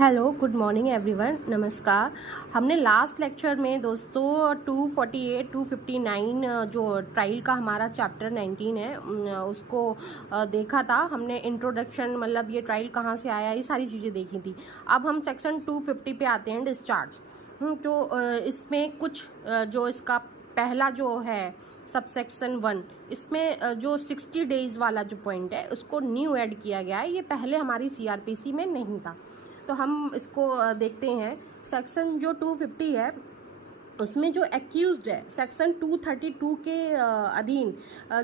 Hello, good morning everyone, नमस्कार। हमने last lecture में दोस्तों 248, 259 जो ट्रायल का हमारा चैप्टर 19 है उसको देखा था। हमने इंट्रोडक्शन, मतलब ये ट्रायल कहाँ से आया, ये सारी चीज़ें देखी थी। अब हम सेक्शन 250 पे आते हैं, डिस्चार्ज। तो इसमें कुछ जो इसका पहला जो है सबसेक्शन 1, इसमें जो 60 डेज वाला जो पॉइंट है उसको न्यू ऐड किया गया है। ये पहले हमारी सीआरपीसी में नहीं था, तो हम इसको देखते हैं। सेक्शन जो 250 है उसमें जो एक्यूज्ड है, सेक्शन 232 के अधीन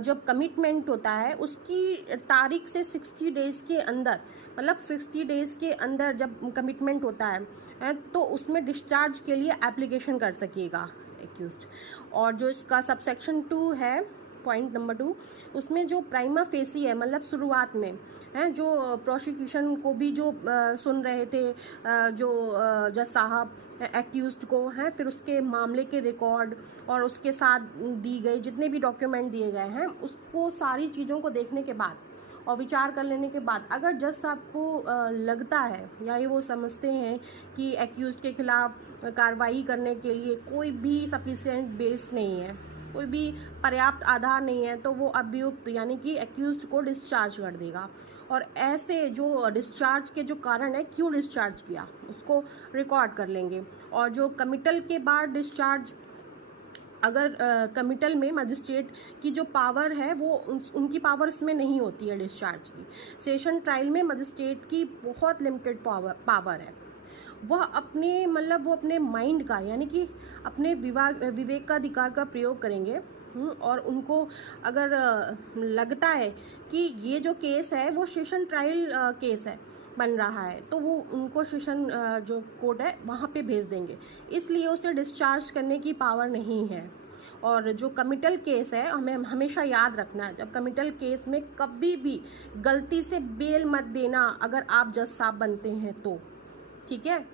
जब कमिटमेंट होता है उसकी तारीख से 60 डेज़ के अंदर, मतलब 60 डेज़ के अंदर जब कमिटमेंट होता है तो उसमें डिस्चार्ज के लिए एप्लीकेशन कर सकेगा एक्यूज्ड। और जो इसका सबसेक्शन 2 है, पॉइंट नंबर 2, उसमें जो प्राइमा फेसी है, मतलब शुरुआत में है, जो प्रोसिक्यूशन को भी जो सुन रहे थे जो जज साहब एक्यूज्ड को हैं, फिर उसके मामले के रिकॉर्ड और उसके साथ दी गई जितने भी डॉक्यूमेंट दिए गए हैं, उसको सारी चीज़ों को देखने के बाद और विचार कर लेने के बाद अगर जज साहब को लगता है या ये वो समझते हैं कि एक्यूज्ड के खिलाफ कार्रवाई करने के लिए कोई भी सफिशिएंट बेस नहीं है, कोई भी पर्याप्त आधार नहीं है, तो वो अभियुक्त यानी कि एक्यूज्ड को डिस्चार्ज कर देगा। और ऐसे जो डिस्चार्ज के जो कारण है, क्यों डिस्चार्ज किया, उसको रिकॉर्ड कर लेंगे। और जो कमिटल के बाद डिस्चार्ज, अगर कमिटल में मजिस्ट्रेट की जो पावर है वो उनकी पावर इसमें नहीं होती है डिस्चार्ज की। सेशन ट्रायल में मजिस्ट्रेट की बहुत लिमिटेड पावर है। वह अपने, मतलब वो अपने माइंड का, यानी कि अपने विवेक का अधिकार का प्रयोग करेंगे। और उनको अगर लगता है कि ये जो केस है वो सेशन ट्रायल केस है बन रहा है, तो वो उनको सेशन जो कोर्ट है वहाँ पे भेज देंगे। इसलिए उसे डिस्चार्ज करने की पावर नहीं है। और जो कमिटल केस है, हमें हमेशा याद रखना है, जब कमिटल केस में कभी भी गलती से बेल मत देना अगर आप जज साहब बनते हैं तो, ठीक है।